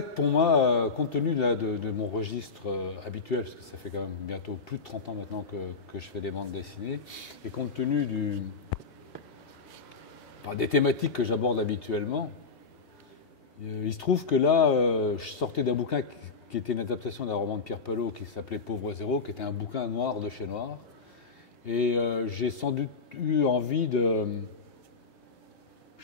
fait, pour moi, compte tenu là, de mon registre habituel, parce que ça fait quand même bientôt plus de 30 ans maintenant que je fais des bandes dessinées, et compte tenu des thématiques que j'aborde habituellement, il se trouve que là, je sortais d'un bouquin qui était une adaptation d'un roman de Pierre Pelot qui s'appelait Pauvre Zéro, qui était un bouquin noir de chez Noir. Et j'ai sans doute eu envie je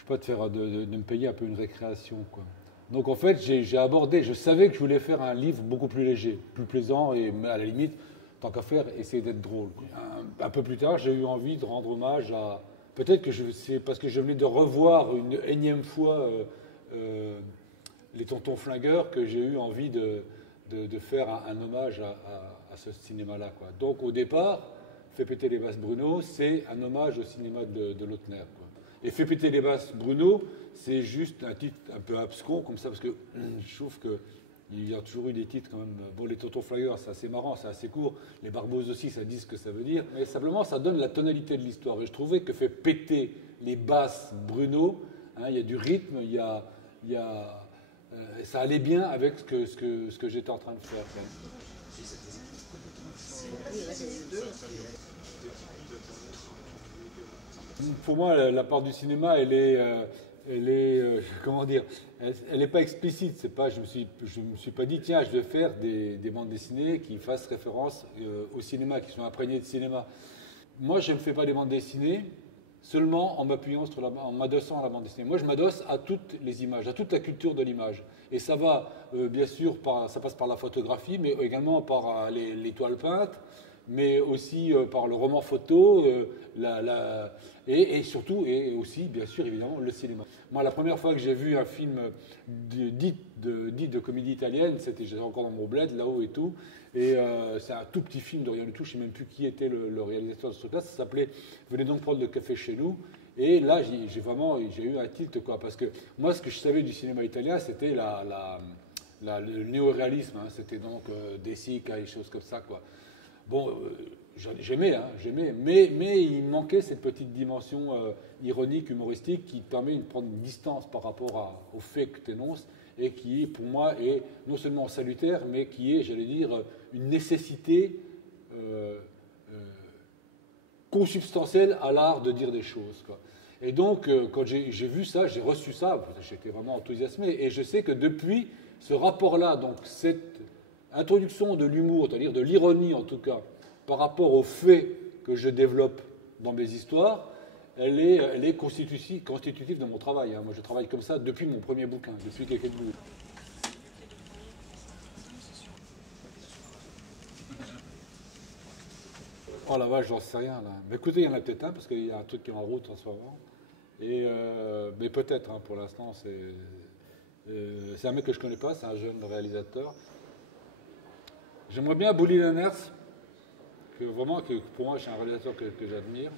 sais pas, de me payer un peu une récréation, quoi. Donc en fait, j'ai abordé, je savais que je voulais faire un livre beaucoup plus léger, plus plaisant, et à la limite, tant qu'à faire, essayer d'être drôle, quoi. Un peu plus tard, j'ai eu envie de rendre hommage à... Peut-être que c'est parce que je venais de revoir une énième fois les Tontons Flingueurs que j'ai eu envie de faire un hommage à ce cinéma-là, quoi. Donc au départ, Fait péter les basses Bruno, c'est un hommage au cinéma de Lautner, quoi. Et Fait péter les basses Bruno, c'est juste un titre un peu abscon comme ça, parce que je trouve qu'il y a toujours eu des titres quand même. Bon, les Tontons Flyers, c'est assez marrant, c'est assez court. Les Barbos aussi, ça dit ce que ça veut dire. Mais simplement, ça donne la tonalité de l'histoire. Et je trouvais que Fait péter les basses Bruno, hein, il y a du rythme, ça allait bien avec ce que j'étais en train de faire, quand même. Pour moi, la part du cinéma, elle est comment dire, elle n'est pas explicite. C'est pas, je me suis pas dit, tiens, je vais faire des bandes dessinées qui fassent référence au cinéma, qui sont imprégnées de cinéma. Moi, je ne fais pas des bandes dessinées seulement en m'appuyant en m'adossant à la bande dessinée. Moi, je m'adosse à toutes les images, à toute la culture de l'image. Et ça va, bien sûr, ça passe par la photographie, mais également par les toiles peintes, mais aussi par le roman photo, et surtout, et aussi, bien sûr, évidemment, le cinéma. Moi, la première fois que j'ai vu un film dit de comédie italienne, j'étais encore dans mon bled, là-haut et tout, et c'est un tout petit film de rien du tout, je ne sais même plus qui était le réalisateur de ce truc-là, ça s'appelait « Venez donc prendre le café chez nous ». Et là, j'ai eu un tilt, quoi, parce que moi, ce que je savais du cinéma italien, c'était le néo-réalisme, hein, c'était donc De Sica et des choses comme ça, quoi. Bon, j'aimais, mais il manquait cette petite dimension ironique, humoristique, qui permet de prendre une distance par rapport aux faits que tu énonces, et qui, pour moi, est non seulement salutaire, mais qui est, j'allais dire, une nécessité consubstantielle à l'art de dire des choses, quoi. Et donc, quand j'ai vu ça, j'ai reçu ça, j'étais vraiment enthousiasmé, et je sais que depuis, ce rapport-là, donc cette introduction de l'humour, c'est-à-dire de l'ironie en tout cas, par rapport aux faits que je développe dans mes histoires, elle est constitutive de mon travail, hein. Moi, je travaille comme ça depuis mon premier bouquin, depuis quelques minutes. Oh la vache, j'en sais rien là. Mais écoutez, il y en a peut-être un, parce qu'il y a un truc qui est en route en ce moment. Mais peut-être, hein, pour l'instant, c'est un mec que je connais pas, c'est un jeune réalisateur. J'aimerais bien Bouli Lenners, que pour moi, c'est un réalisateur que j'admire.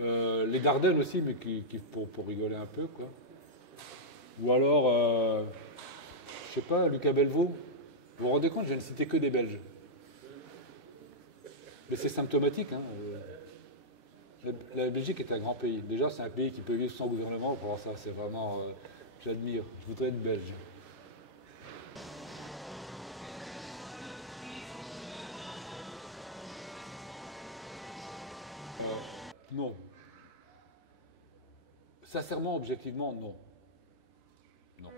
Les Dardennes aussi, mais pour rigoler un peu, quoi. Ou alors, je sais pas, Lucas Belvaux. Vous vous rendez compte, je ne citais que des Belges. Mais c'est symptomatique, hein. La Belgique est un grand pays. Déjà, c'est un pays qui peut vivre sans gouvernement. Pour ça, c'est vraiment... j'admire. Je voudrais être belge. Non. Sincèrement, objectivement, non. Non.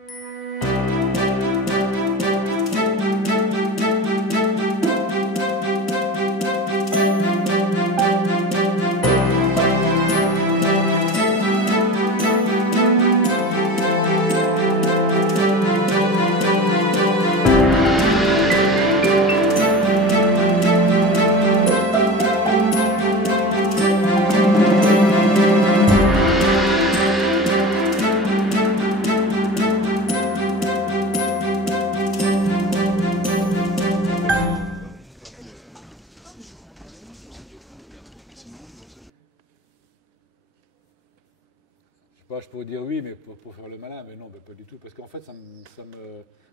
Je pourrais dire oui, mais pour faire le malin, mais non, pas du tout. Parce qu'en fait,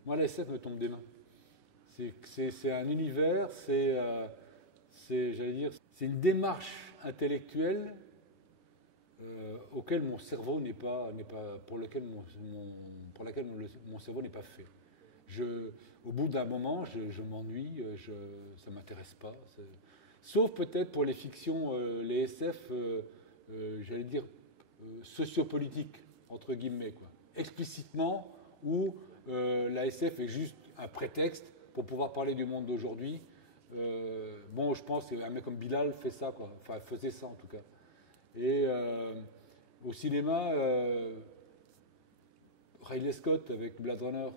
moi, la SF me tombe des mains. C'est un univers, j'allais dire, c'est une démarche intellectuelle auquel mon cerveau pour lequel pour laquelle mon cerveau n'est pas fait. Au bout d'un moment, je m'ennuie, ça ne m'intéresse pas. Sauf peut-être pour les fictions, les SF, j'allais dire, sociopolitiques, entre guillemets, quoi. Explicitement, où la SF est juste un prétexte pour pouvoir parler du monde d'aujourd'hui. Bon, je pense qu'un mec comme Bilal fait ça, quoi. Enfin, faisait ça en tout cas. Et au cinéma, Ridley Scott avec Blade Runner,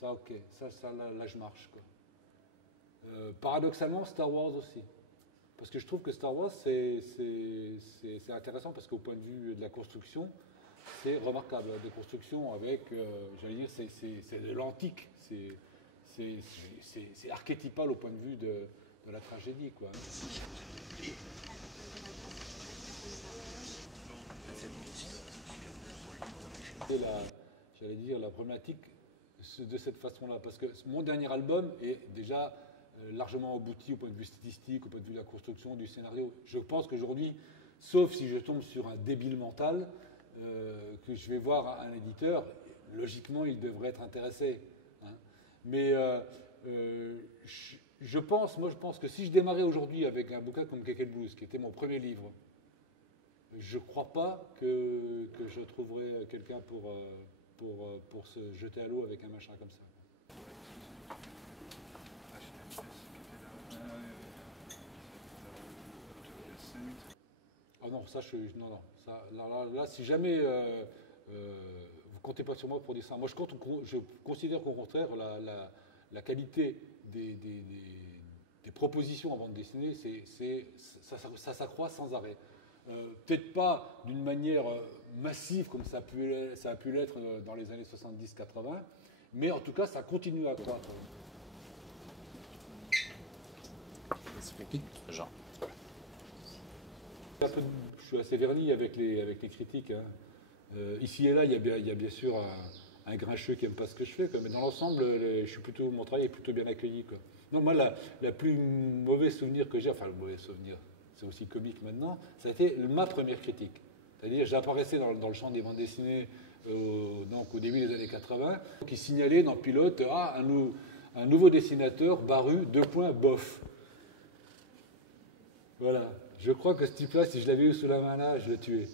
ça, ok, ça là, je marche, quoi. Paradoxalement, Star Wars aussi. Parce que je trouve que Star Wars, c'est intéressant parce qu'au point de vue de la construction, c'est remarquable. De construction avec, j'allais dire, c'est de l'antique. C'est archétypal au point de vue de la tragédie, quoi. J'allais dire, la problématique de cette façon-là. Parce que mon dernier album est déjà largement abouti au point de vue statistique, au point de vue de la construction, du scénario. Je pense qu'aujourd'hui, sauf si je tombe sur un débile mental, que je vais voir un éditeur, logiquement, il devrait être intéressé. Hein. Mais je pense que si je démarrais aujourd'hui avec un bouquin comme Keke Blues, qui était mon premier livre, je ne crois pas que je trouverais quelqu'un pour se jeter à l'eau avec un machin comme ça. Ah non, ça, non. Ça, là, si jamais vous comptez pas sur moi pour dire ça, moi je considère qu'au contraire, la qualité des propositions en bande dessinée, ça s'accroît sans arrêt. Peut-être pas d'une manière massive comme ça a pu l'être dans les années 70-80, mais en tout cas, ça continue à croître. Jean. Je suis assez verni avec les critiques. Hein. Ici et là, il y a bien sûr un grincheux qui n'aime pas ce que je fais, quoi. Mais dans l'ensemble, mon travail est plutôt bien accueilli, quoi. Non, moi, la plus mauvais souvenir que j'ai, enfin le mauvais souvenir, c'est aussi comique maintenant, ça a été ma première critique. C'est-à-dire, j'apparaissais dans le champ des bandes dessinées donc au début des années 80, qui signalait dans Pilote un nouveau dessinateur, Baru, bof. Voilà. Je crois que ce type-là, si je l'avais eu sous la main là, je l'ai tué.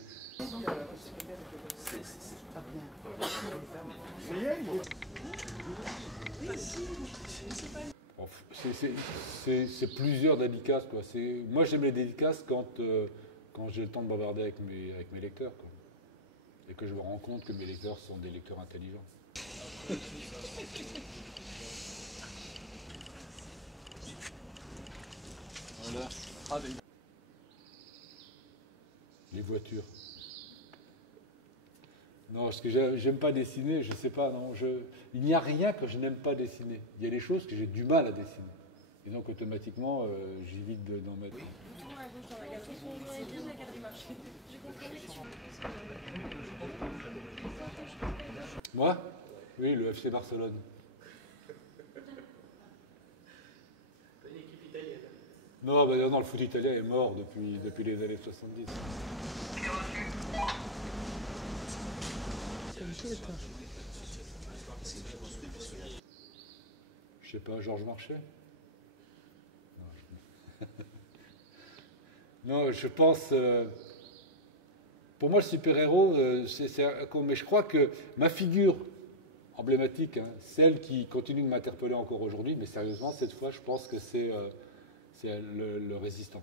C'est plusieurs dédicaces, quoi. Moi, j'aime les dédicaces quand j'ai le temps de bavarder avec mes lecteurs, quoi. Et que je me rends compte que mes lecteurs sont des lecteurs intelligents. Voilà. Les voitures. Non, parce que j'aime pas dessiner, je sais pas, non. Il n'y a rien que je n'aime pas dessiner. Il y a des choses que j'ai du mal à dessiner. Et donc automatiquement, j'évite d'en mettre. Moi ? Oui, le FC Barcelone. Une équipe italienne. Non, le foot italien est mort depuis les années 70. Je sais pas, Georges Marchais ? Non, je pense... pour moi, le super-héros, mais je crois que ma figure emblématique, hein, celle qui continue de m'interpeller encore aujourd'hui, mais sérieusement, cette fois, je pense que c'est le résistant.